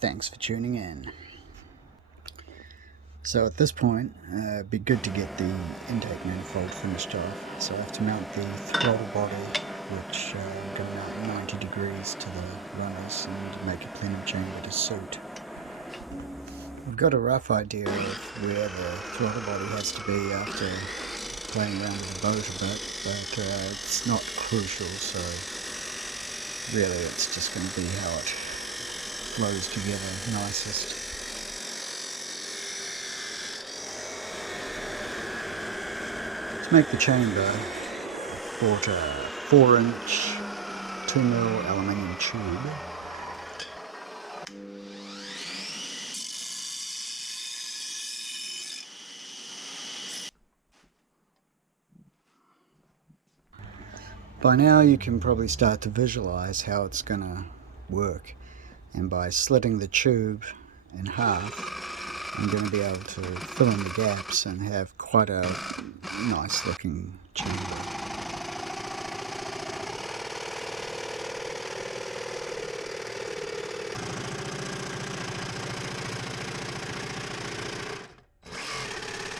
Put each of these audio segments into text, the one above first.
Thanks for tuning in. So at this point, it'd be good to get the intake manifold finished off. So I have to mount the throttle body, which I'm going to mount 90 degrees to the runners and make a plenum chamber to suit. I've got a rough idea of where the throttle body has to be after playing around with the boat a bit, but it's not crucial, so really it's just going to be how it flows together nicest. To make the chamber, I bought a 4-inch 2mm aluminium tube. By now you can probably start to visualize how it's going to work, and by slitting the tube in half I'm going to be able to fill in the gaps and have quite a nice looking chamber.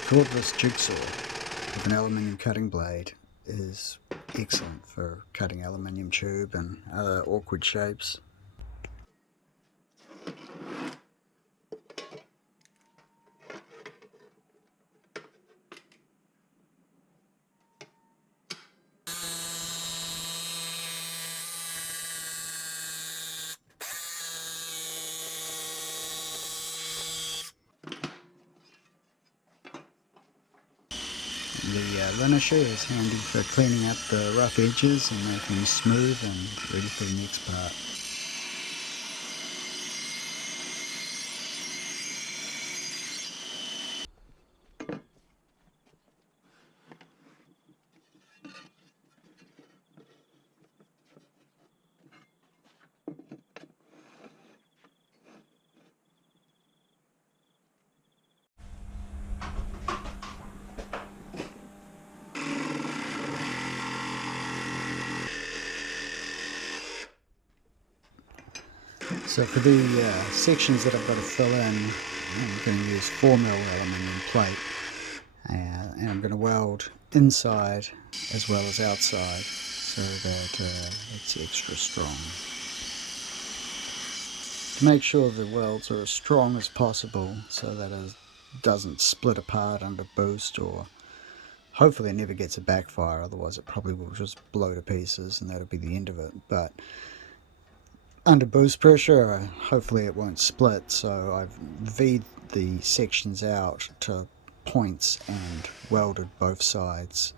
Cordless jigsaw with an aluminium cutting blade is excellent for cutting aluminium tube and other awkward shapes. The runner shear is handy for cleaning up the rough edges and making them smooth and ready for the next part. So for the sections that I've got to fill in, I'm going to use 4mm aluminium plate, and I'm going to weld inside as well as outside so that it's extra strong. To make sure the welds are as strong as possible so that it doesn't split apart under boost, or hopefully it never gets a backfire, otherwise it probably will just blow to pieces and that'll be the end of it. But under boost pressure, hopefully it won't split, so I've V'd the sections out to points and welded both sides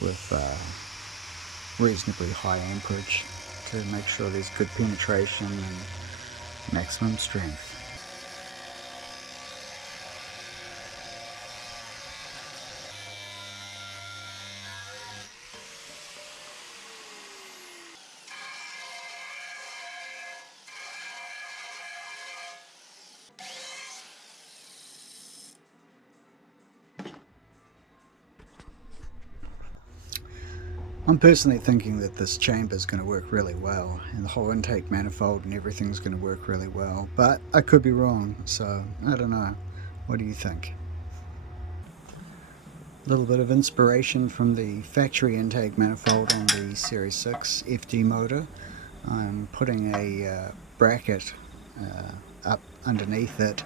with reasonably high amperage to make sure there's good penetration and maximum strength. I'm personally thinking that this chamber is going to work really well, and the whole intake manifold and everything's going to work really well, but I could be wrong, so I don't know. What do you think? A little bit of inspiration from the factory intake manifold on the Series 6 FD motor. I'm putting a bracket up underneath it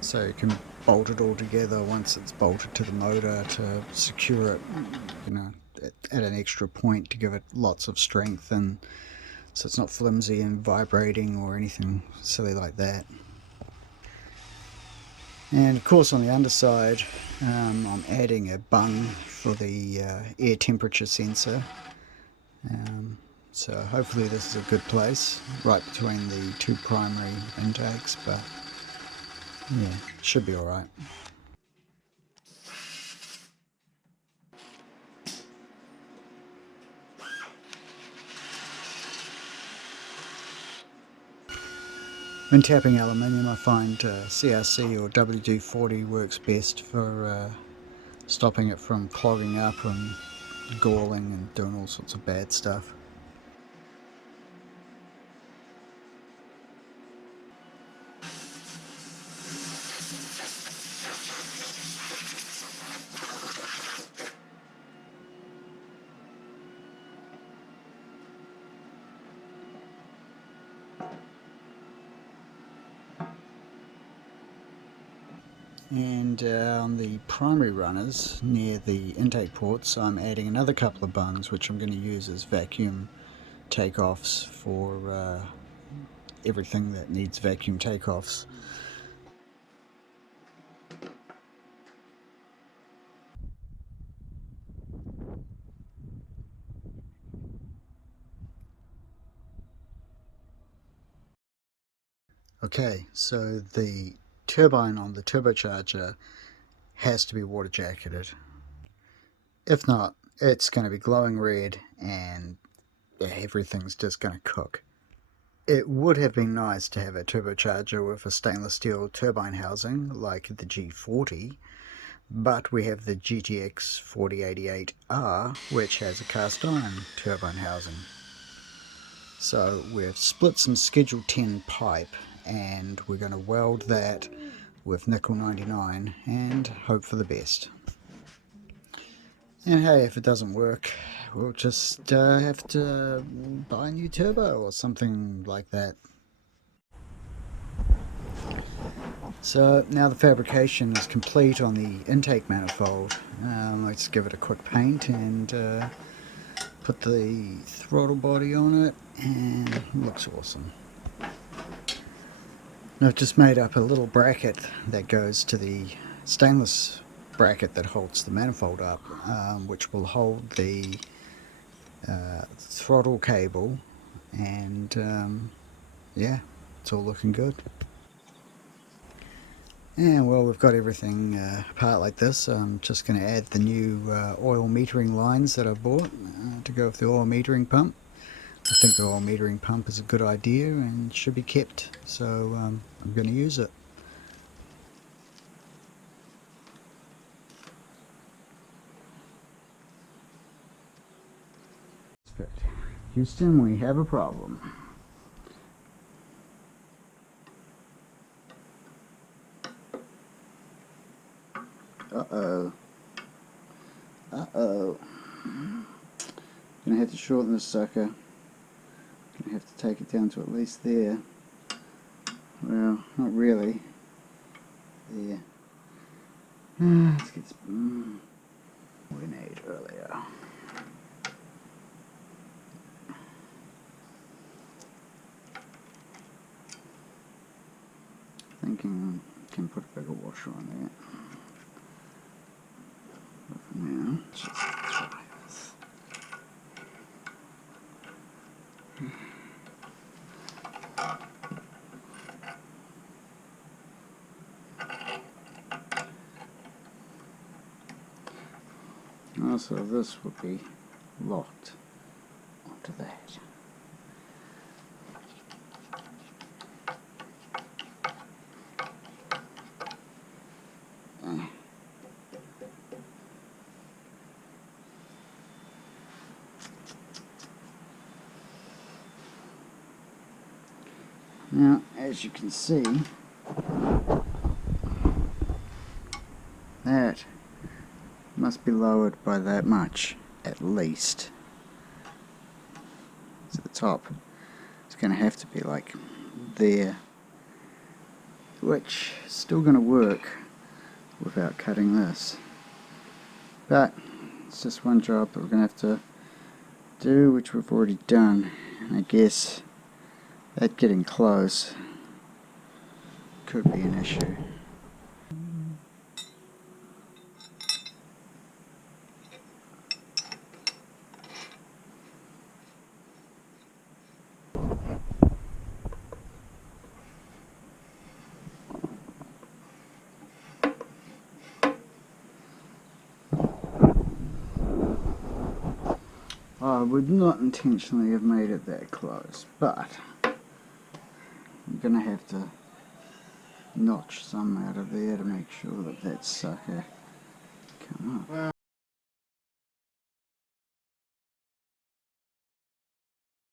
so you can bolt it all together once it's bolted to the motor to secure it, at an extra point to give it lots of strength, and so it's not flimsy and vibrating or anything silly like that. And of course on the underside I'm adding a bung for the air temperature sensor, so hopefully this is a good place right between the two primary intakes, but yeah, it should be alright. When tapping aluminium, I find CRC or WD-40 works best for stopping it from clogging up and galling and doing all sorts of bad stuff. And on the primary runners near the intake ports, I'm adding another couple of bungs which I'm going to use as vacuum takeoffs for everything that needs vacuum takeoffs. Okay, so the turbine on the turbocharger has to be water jacketed. If not, it's going to be glowing red and everything's just going to cook. It would have been nice to have a turbocharger with a stainless steel turbine housing like the G40, but we have the GTX 4088R, which has a cast iron turbine housing. So we've split some Schedule 10 pipe and we're going to weld that with nickel 99 and hope for the best. And hey, if it doesn't work, we'll just have to buy a new turbo or something like that. So now the fabrication is complete on the intake manifold. Let's give it a quick paint and put the throttle body on it, and it looks awesome. I've just made up a little bracket that goes to the stainless bracket that holds the manifold up, which will hold the throttle cable, and yeah, it's all looking good. And well, we've got everything apart like this. I'm just going to add the new oil metering lines that I bought to go with the oil metering pump. I think the oil metering pump is a good idea and should be kept, so I'm going to use it. Houston, we have a problem. Uh-oh. Uh-oh. Gonna have to shorten this sucker. Gonna have to take it down to at least there. Well, not really. There. Let's get some we need earlier. Thinking I can put a bigger washer on there. But for now, let's just try this. Also, this would be locked onto that. Now, as you can see, that must be lowered by that much, at least. So the top is going to have to be like there, which is still going to work without cutting this. But it's just one job that we're going to have to do, which we've already done. And I guess that getting close could be an issue. I would not intentionally have made it that close, but I'm going to have to notch some out of there to make sure that that sucker come up.